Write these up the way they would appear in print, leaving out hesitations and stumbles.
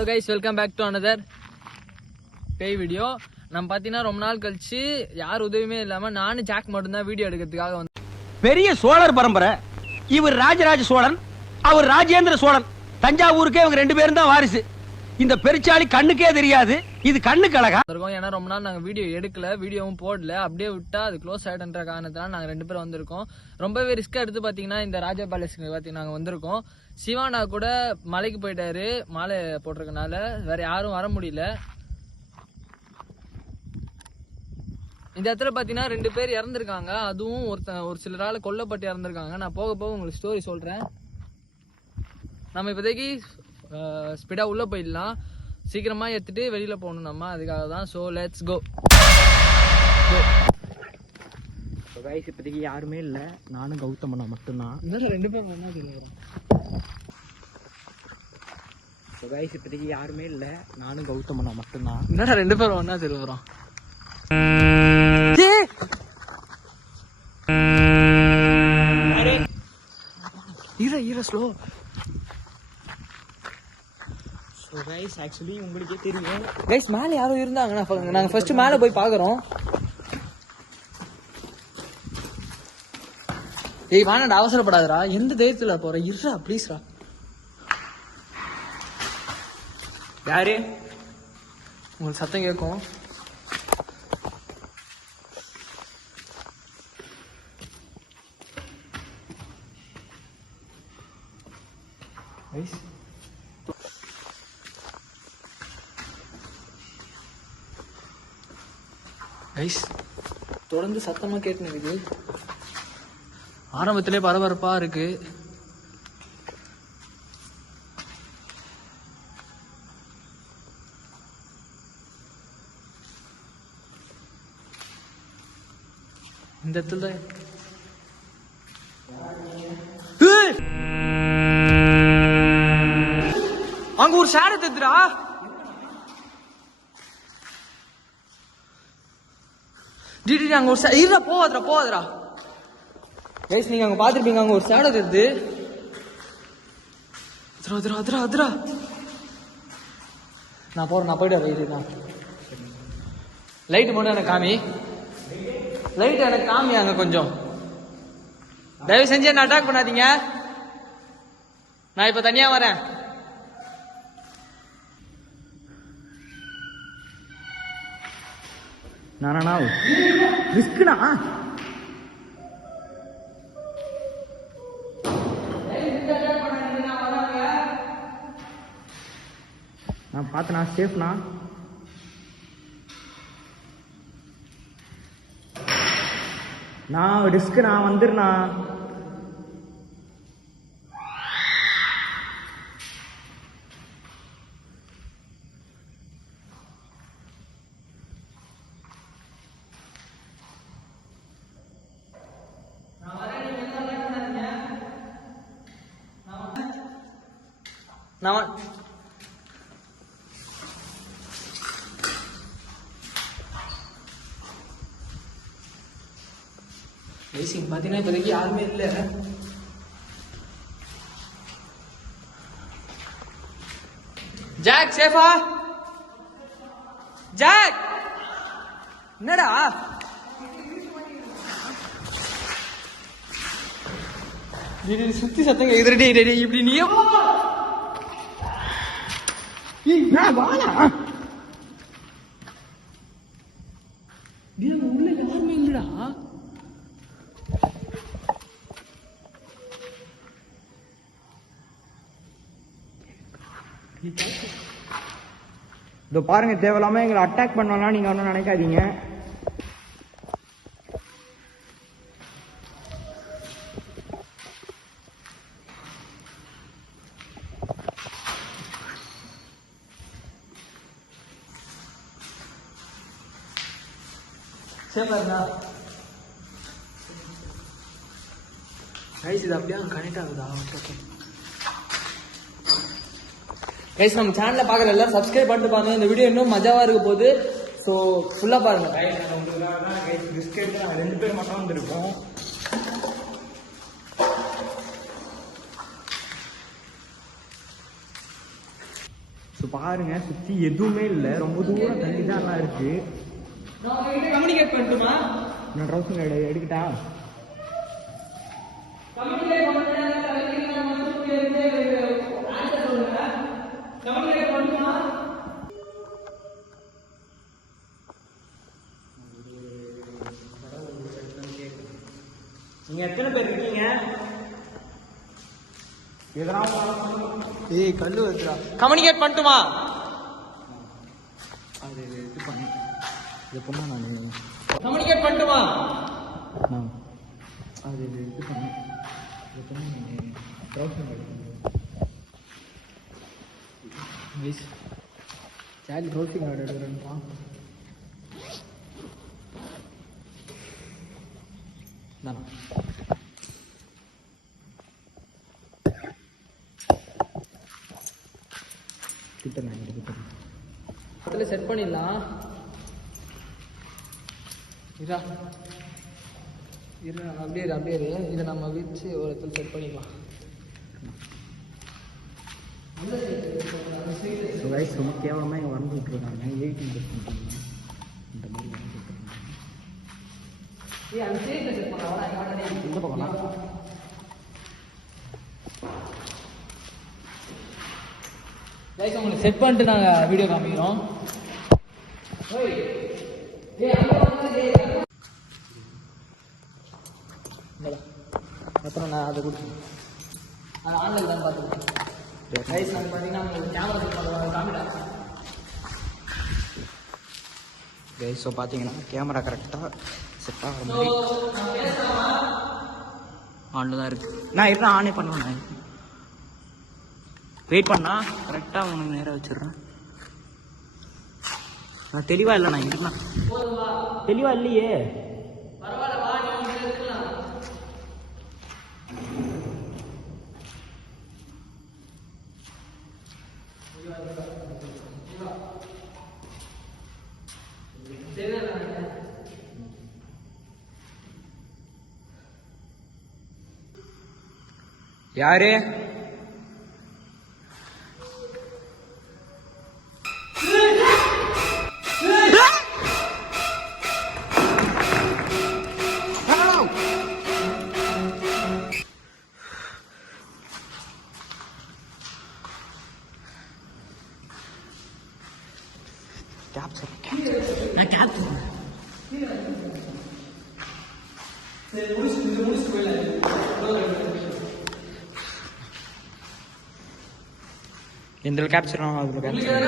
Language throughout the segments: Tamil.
Hello guys, welcome back to another பேய் வீடியோ. நம்ம பார்த்தீங்கன்னா ரொம்ப நாள் கழிச்சு யார் உதவியுமே இல்லாமல் நானும் ஜாக் மட்டும்தான் வீடியோ எடுக்கிறதுக்காக வந்து. பெரிய சோழர் பரம்பரை. இவர் ராஜராஜ சோழன், அவர் ராஜேந்திர சோழன். தஞ்சாவூருக்கே இவங்க 2 பேரும் தான் வாரிசு. இந்த பெருச்சாளி கண்ணுக்கே தெரியாது, இது கண்ணுக்கு அழகா இருக்கும். ஏன்னா ரொம்ப நாள் நாங்கள் வீடியோ எடுக்கல, வீடியோவும் போடல, அப்படியே விட்டா அது க்ளோஸ் ஆகிடுன்ற காரணத்தினால நாங்கள் 2 பேரும் வந்திருக்கோம். ரொம்பவே ரிஸ்க் எடுத்து பார்த்தீங்கன்னா இந்த ராஜா பேலஸ்க்கு பார்த்தீங்கன்னா நாங்கள் வந்திருக்கோம். சிவானா கூட மலைக்கு போயிட்டாரு, மாலை போட்டிருக்கனால வேற யாரும் வர முடியல. இந்த இடத்துல பார்த்தீங்கன்னா 2 பேர் இறந்துருக்காங்க, அதுவும் ஒரு சிலரால் கொல்லப்பட்டு இறந்துருக்காங்க. நான் போக போக உங்களுக்கு ஸ்டோரி சொல்கிறேன். நம்ம இப்போதைக்கு ஸ்பீடாக உள்ளே போயிடலாம், சீக்கிரமாக எடுத்துகிட்டு வெளியில் போகணும் நம்ம, அதுக்காக தான். So let's go. கைஸ் இப்போதைக்கு யாருமே இல்லை, நானும் கௌதமனா மட்டும்தான். இன்னும் 2 பேரும் ஒன்றா சொல்லுறோம். கைஸ் இப்போதைக்கு யாருமே இல்லை, நானும் கௌதமனா மட்டும்தான். என்னடா 2 பேரும் ஒன்றா சொல்லுறோம். ஈர ஸ்லோ. ஸோ கைஸ் ஆக்சுவலி உங்களுக்கே தெரியும் கைஸ், மேலே யாரும் இருந்தாங்க. நாங்கள் ஃபர்ஸ்ட் மேலே போய் பார்க்குறோம். ஏய் வாணடா, அவசரப்படாதடா, எந்த தைரியத்தில் போற? இருடா ப்ளீஸ்ரா. யாரு? உங்களுக்கு சத்தம் கேட்கும். கைஸ் தொடர்ந்து சத்தமா கேட்டுனுக்குது. ஆரம்பத்திலே பரபரப்பா இருக்கு. இந்த இடத்துல அங்க ஒரு ஷேடோ தெரியுதுடா. டிடி அங்க ஒரு இருடா, போவாதடா. கைஸ் நீங்க அங்க பாத்துருப்பீங்க, அங்க ஒரு ஷேடோ தெரியுது. அதுரா. நான் போயிட்டு வரேன். லைட் மட்டும் எனக்கு காமி. லைட் எனக்கு காமி அங்க கொஞ்சம். தயவு செஞ்சு என்ன அட்டாக் பண்ணாதீங்க, நான் இப்ப தனியா வரேன். நானா ரிஸ்க்னா நான் பார்த்தனா சேஃப்னா. நான் ரிஸ்க், நான் வந்துருண்ணா. பாத்தீங்கன்னா இப்போதைக்கு யாருமே இல்லை. ஜாக் சேஃபா? ஜாக் என்னடா? சுத்தி சத்தங்க எதிரடி இப்படி நீ உள்ள யாருமே இல்லடா. இதோ பாருங்க, தேவையில்லாம எங்களை அட்டாக் பண்ணலாம் நீங்க ஒன்றும் நினைக்காதீங்க. சேஃபா கைஸ், இது அப்படியே கனெக்ட் ஆகுதா? ஓகே கைஸ், நம்ம சேனலை பார்க்குற எல்லாரும் சப்ஸ்கிரைப் பண்ணிட்டு பாருங்க. இந்த வீடியோ இன்னும் மஜாவா இருக்க போகுது. ஸோ ஃபுல்லாக பாருங்க. பிஸ்கெட் 2 பேர் மட்டும் வந்துருக்கோம். ஸோ பாருங்க சுற்றி எதுவுமே இல்லை, ரொம்ப தூரம் தள்ளி தான் எல்லாம் இருக்கு. கம்யூனிகேட் பண்ணட்டுமா? நான் ட்ரௌசிங் எடுக்கிட்டா? நீங்க எத்தனை பேர் இருக்கீங்க? ஏய் கல்லு வருதுடா. கம்யூனிகேட் பண்ணட்டுமா? அது இது பண்ணி இது பண்ணா நான் கம்யூனிகேட் பண்ணட்டுமா? அது இது பண்ணி இது பண்ணி ட்ரௌசிங் எடுக்கணும். சார்ஜ் ட்ரௌசிங் கார்டு எடுக்கிறேன்ப்பா. தானா கிட்ட நான் இடத்துல செட் பண்ணிடலாம். இதா இரு, அப்படியே இரு, அப்படியே இரு. இதை நம்ம வச்சு ஒரு இடத்துல செட் பண்ணிடலாம். ரொம்ப கேவலமாக இங்கே வரைஞ்சி விட்ருக்காங்க. 18% இந்த மாதிரி வரைஞ்சி விட்ருக்காங்க. ஏய் அந்த ஸ்டேஜில் செட் பண்ணலாம். இந்த பக்கம்னா கைஸ் உங்களுக்கு செட் பண்ணிட்டு நாங்கள் வீடியோ காமிக்கிறோம். அப்புறம் நான் அதை கொடுத்து அது ஆன்லைன் தான் பார்த்துருக்கேன். கைஸ் நாங்கள் பார்த்தீங்கன்னா உங்களுக்கு கேமரா செட் பண்ணுவாங்க காமிடா. ஸோ பார்த்தீங்கன்னா கேமரா கரெக்டாக செட் ஆகிற மாதிரி ஆனில் தான் இருக்குது. நான் இருந்தால் ஆனே பண்ணுவேன். நான் வெயிட் பண்ணா கரெக்டாக உனக்கு நேராக வச்சிடுறேன். நான் தெளிவாக இல்லை, நான் இருக்கேன் தெளிவாக இல்லையே. யாரு எந்த கேப்சர் அதில் கேப்சர்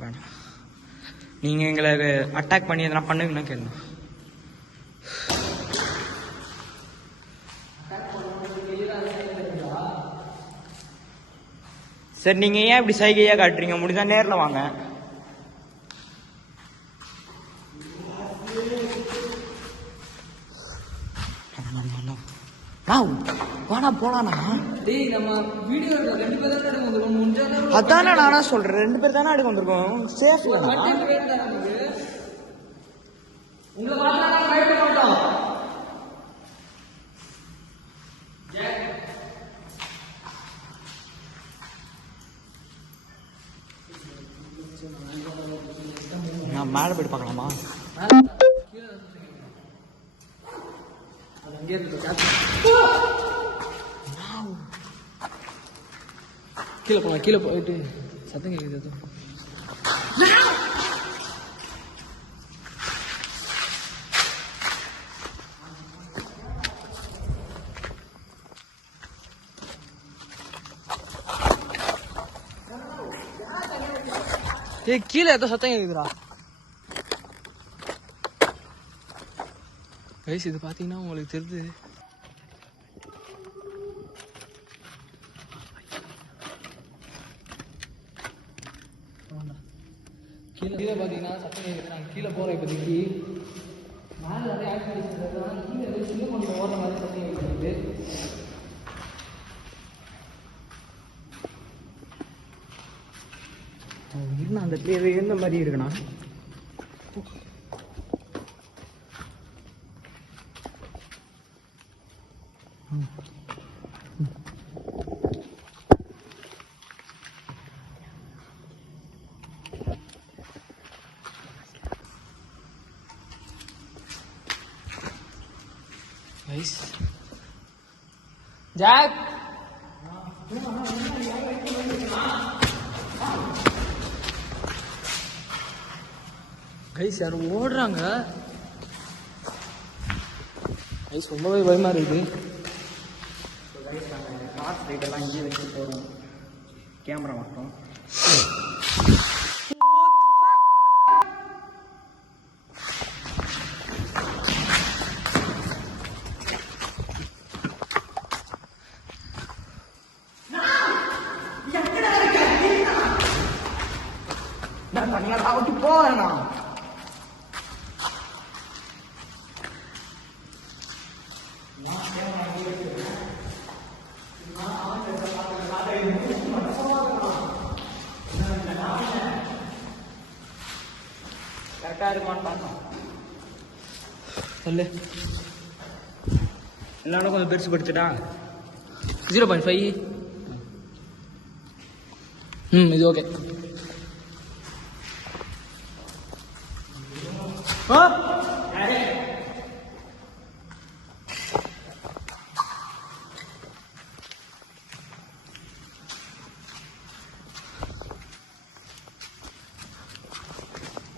வேணாம். நீங்கள் எங்களை அட்டாக் பண்ணி எதனா பண்ணுவீங்கன்னா கேளுங்க. சரி நீங்கள் ஏன் இப்படி சைகையாக காட்டுறீங்க? முடிஞ்சா நேரில் வாங்க. வாடா போலாண்ணா. டேய் நம்ம வீடியோ 2 பேர் தான் எடுக்க வந்திருக்கோம். முடிஞ்சாலே அதானே நானா சொல்றேன், 2 பேர் தானே எடுக்க வந்திருக்கோம். சேஃப் உங்களை பார்த்தா நான் ரைட் பண்ண மாட்டோம். நான் மேலே போயிட்டு பார்க்கலாமா? அது அங்கேயே இருக்கு. கீழே போங்க, கீழே போயிட்டு சத்தம் கேட்குது. ஏய் கீழே ஏதோ சத்தம் கேக்குதுடா. கைஸ் இது பாத்தீங்கன்னா உங்களுக்கு தெரியுது. கீழே பாத்தீங்கன்னா சத்தம் கேக்குது. நாங்கள் கீழே போறோம் இப்போதைக்கு. மேலே நிறைய ஆக்டிவிட்டிஸ் இருக்கிறதுனால கீழே ஏதோ சின்ன கொஞ்சம் ஓடுற மாதிரி சத்தம் கேட்குது. இருந்தா அந்த இடத்துல எந்த மாதிரி இருக்குண்ணா? நைஸ். ஜாக் கைஸ் யாரும் ஓடுறாங்க கைஸ், ரொம்பவே பயமா இருக்குது. டார்ச் லைட்டெல்லாம் இங்கே வச்சு போகிறோம், கேமரா மட்டும். தனியாக விட்டு போவேண்ணா. கரெக்டாக இருக்குமான்னு பார்த்தோம். சொல்லு. எல்லாரும் கொஞ்சம் பெருசு படுத்துட்டா. 0.5. இது ஓகே.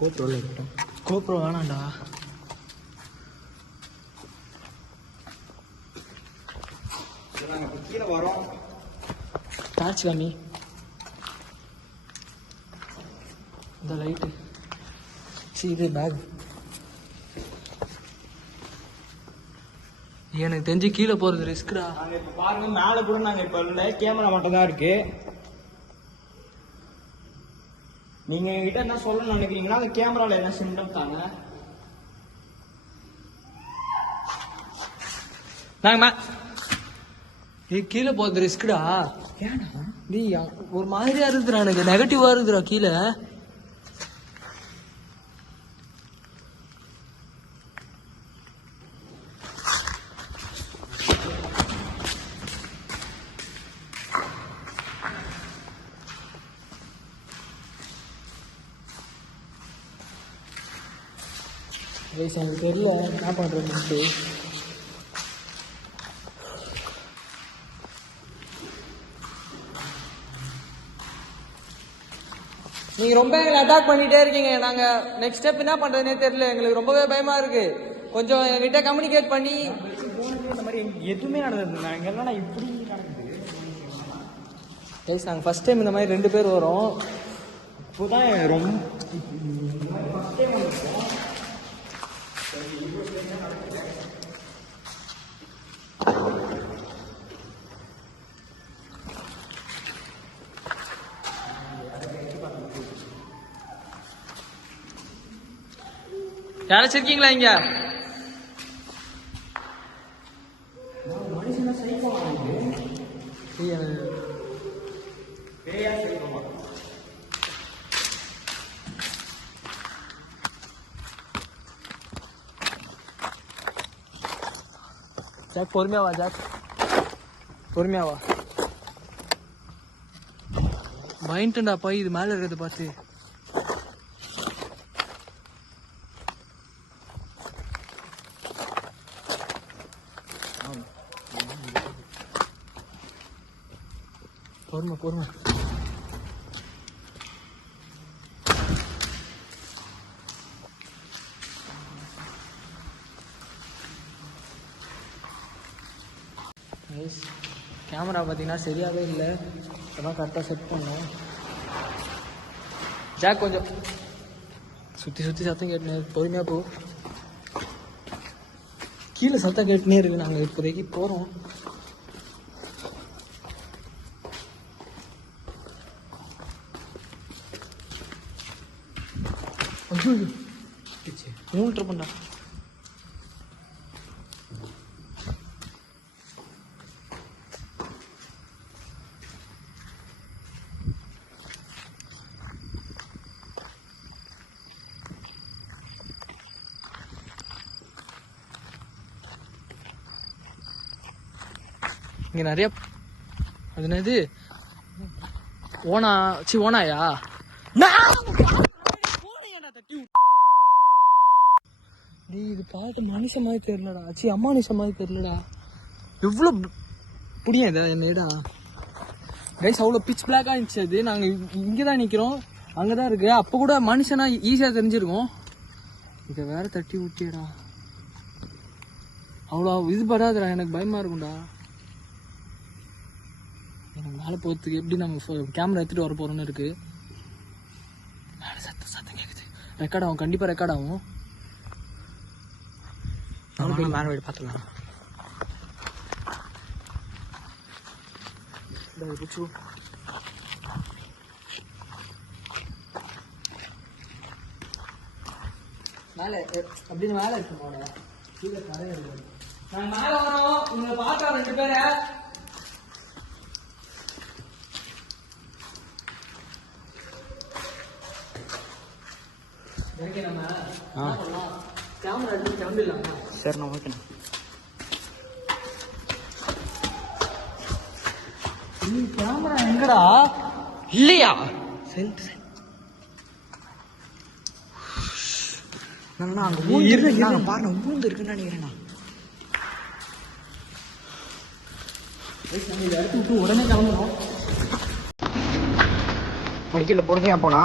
கோப்ரோவில் இருக்கட்டும். கோப்ரோ வேணாண்டா. நாங்கள் கீழே வரோம். டார்ச் காமி. இந்த லைட்டு. இது பேக். எனக்கு தெரிஞ்சு கீழே போறது ரிஸ்க்டா. நாங்கள் இப்போ பாருங்க, மேலே கூட நாங்கள் இப்போ இல்லை, கேமரா மட்டும் தான் இருக்கு. நீங்க என்கிட்ட என்ன சொல்லணும்னு நினைக்கிறீங்களா? அந்த கேமராவில் என்ன சிம்டம் தாங்க. நாங்க கீழே போறது ரிஸ்க்டா. நீ ஒரு மாதிரியா இருக்குதுடா, எனக்கு நெகட்டிவா இருக்குதுடா கீழே. எனக்கு தெரியல என்ன பண்றேன்ட்டு. நீங்க ரொம்ப எங்களை அட்டாக் பண்ணிட்டே இருக்கீங்க. நாங்க நெக்ஸ்ட் ஸ்டெப் என்ன பண்றதுன்னே தெரியல. எங்களுக்கு ரொம்பவே பயமா இருக்கு. கொஞ்சம் எங்ககிட்ட கம்யூனிகேட் பண்ணி. இந்த மாதிரி எதுவுமே நடந்தது நாங்கள் என்னன்னா இப்படி நடக்குது. கைஸ், நாங்கள் ஃபர்ஸ்ட் டைம் இந்த மாதிரி 2 பேர் வரோம். இப்போதான் ரொம்ப யாராச்சும் இருக்கீங்களா இங்க? ஜாக் பொறுமையா வா. ஜாக் பொறுமையா வா. பயன்ட்டுண்டா போய் இது மேல இருக்கிறத பார்த்து. பொறுமை பொறுமை. கேமரா பார்த்தீங்கன்னா சரியாகவே இல்லை. அதெல்லாம் கரெக்டாக செட் பண்ணோம். ஜாக் கொஞ்சம் சுற்றி சுற்றி சத்தம் கேட்டுனே, பொறுமையாக போ. கீழே சத்தம் கேட்டுனே இருக்கு. நாங்கள் இப்போதைக்கு போகிறோம். மூணு பண்ணா. இங்க நிறைய அது என்னது ஓனாயா இது பாட்டு மனுஷன் மாதிரி தெரியலடா. ஆச்சு அம்மானுஷன் மாதிரி தெரியலடா. எவ்வளோ புடியும் இதா என்னடா கைஸ், அவ்வளோ பிச் பிளாக்காக இருந்துச்சு அது. நாங்கள் இங்கே தான் நிற்கிறோம், அங்கே தான் இருக்குது. அப்போ கூட மனுஷனா ஈஸியாக தெரிஞ்சிருக்கும். இதை வேற தட்டி விட்டியடா. அவ்வளோ இது படாதுடா, எனக்கு பயமாக இருக்கும்டா. எனக்கு மேலே போகிறதுக்கு எப்படி நம்ம கேமரா எடுத்துகிட்டு வர போகிறோன்னு இருக்குது. மேலே சத்தம் கேட்குது. ரெக்கார்ட் ஆகும், கண்டிப்பாக ரெக்கார்ட் ஆகும். மேலே போய் பார்த்துக்கலாம். புச்சு மேலே அப்படின்னு மேலே இருக்கு போட கீழே கரை இருக்கு. நாங்கள் மேலே வரோம், உங்களை பார்த்தோம் 2 பேரை. நம்ம கேமரா எடுத்து கிளம்பிடலாம். சரிண்ணா, ஓகேண்ணா. கேமரா எங்கடா? இல்லையா? அங்கே ஊந்து பாருண்ணா, ஊந்து இருக்குன்னு நினைக்கிறேண்ணா. இதை எடுத்து விட்டு உடனே கிளம்புறோம். மைக்கில் போடுங்க போனா.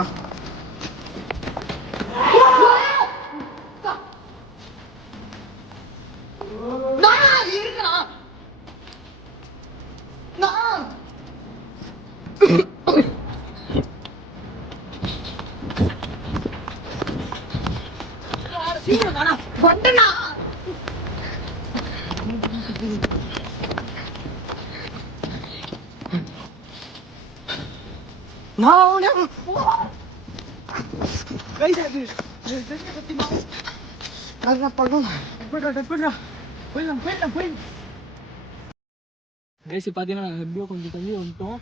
பாத்தீங்கன்னா எப்படியோ கொஞ்சம் தள்ளி வந்துட்டோம்.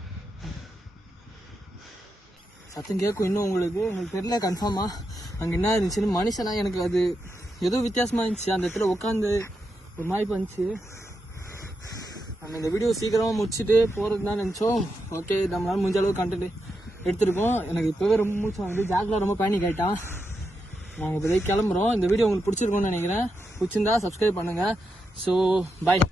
சத்தம் கேட்கும் இன்னும் உங்களுக்கு தெரியல கன்ஃபார்மா அங்கே என்ன இருந்துச்சுன்னு. மனுஷனா எனக்கு அது ஏதோ வித்தியாசமா இருந்துச்சு. அந்த இடத்துல உட்காந்து ஒரு மாதிரி பண்ணிச்சு. நம்ம இந்த வீடியோ சீக்கிரமாக முடிச்சுட்டு போகிறது தான் நினச்சோம். ஓகே, நம்மளால முடிஞ்ச அளவுக்கு கண்டென்ட் எடுத்துருக்கோம். எனக்கு இப்போவே ரொம்ப மூச்சு வந்து ஜாக்லாம் ரொம்ப பேனிக் ஆகிட்டான். நாங்கள் இப்போதைக்கு கிளம்புறோம். இந்த வீடியோ உங்களுக்கு பிடிச்சிருக்கோன்னு நினைக்கிறேன். பிடிச்சிருந்தா சப்ஸ்கிரைப் பண்ணுங்கள். So bye.